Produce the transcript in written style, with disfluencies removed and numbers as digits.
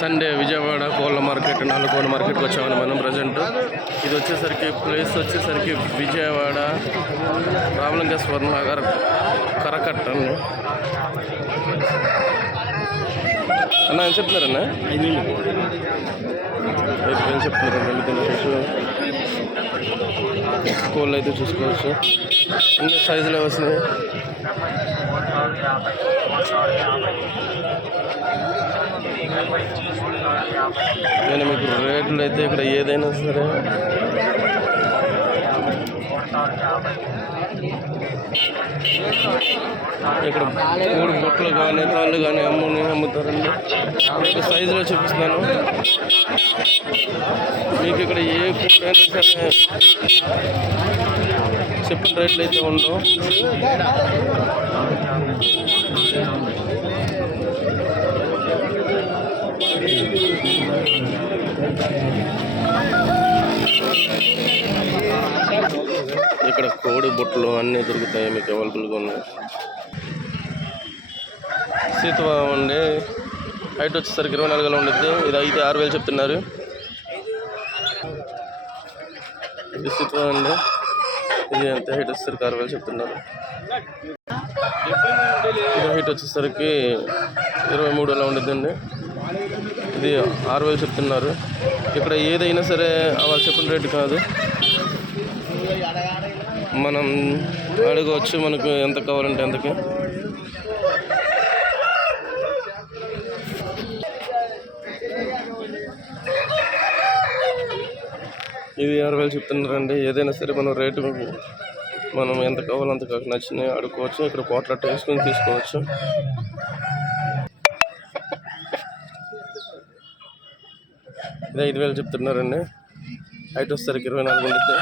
Sunday Vijayawada కోళ్ళ market, నాలుగోల మార్కెట్కి వచ్చామని మనం ప్రజెంట్. ఇది వచ్చేసరికి ప్లేస్ వచ్చేసరికి విజయవాడ రామలింగ స్వర్ణనగర్ కరకట్ట అండి. అన్న ఏం చెప్తున్నారన్నా? 5,000 చెప్తున్నారండి. కోళ్ళు అయితే చూసుకోవచ్చు, అన్ని సైజులు వస్తున్నాయి. నేను మీకు రేట్లు అయితే ఇక్కడ ఏదైనా సరే ఇక్కడ 3 బొట్లు కానీ తాళ్ళు కానీ అమ్ముతారండి. మీకు సైజులో చూపిస్తున్నాను. మీకు ఇక్కడ ఏ కూడైనా సరే చెప్పిన రేట్లు అయితే ఉండవు. ఇక్కడ కోడి బుట్టలు అన్నీ దొరుకుతాయి, మీకు అవైలబుల్గా ఉన్నాయి. సీతవాహం అండి, హైట్ వచ్చేసరికి 24 ఉండిద్ది. ఇది అయితే 6,000 చెప్తున్నారు. ఇది సీతవాహం అండి, ఇది ఎంత హైట్ వచ్చేసరికి 6,000 చెప్తున్నారు. ఇది హైట్ వచ్చేసరికి 23 అలా ఉండిద్దండి. ఇది 6,000 చెప్తున్నారు. ఇక్కడ ఏదైనా సరే వాళ్ళు చెప్పిన రేటు కాదు, మనం అడగవచ్చు మనకు ఎంత కావాలంటే అంతకి. ఇది 6,000 చెప్తున్నారండి. ఏదైనా సరే మనం రేటు మనం ఎంత కావాలో అంత నచ్చినాయి అడుక్కోవచ్చు. ఇక్కడ పోట్లట్టు వేసుకొని తీసుకోవచ్చు. ఇది 5,000 చెప్తున్నారండి. హైట్ వచ్చేసరికి 24 ఉంటుంది.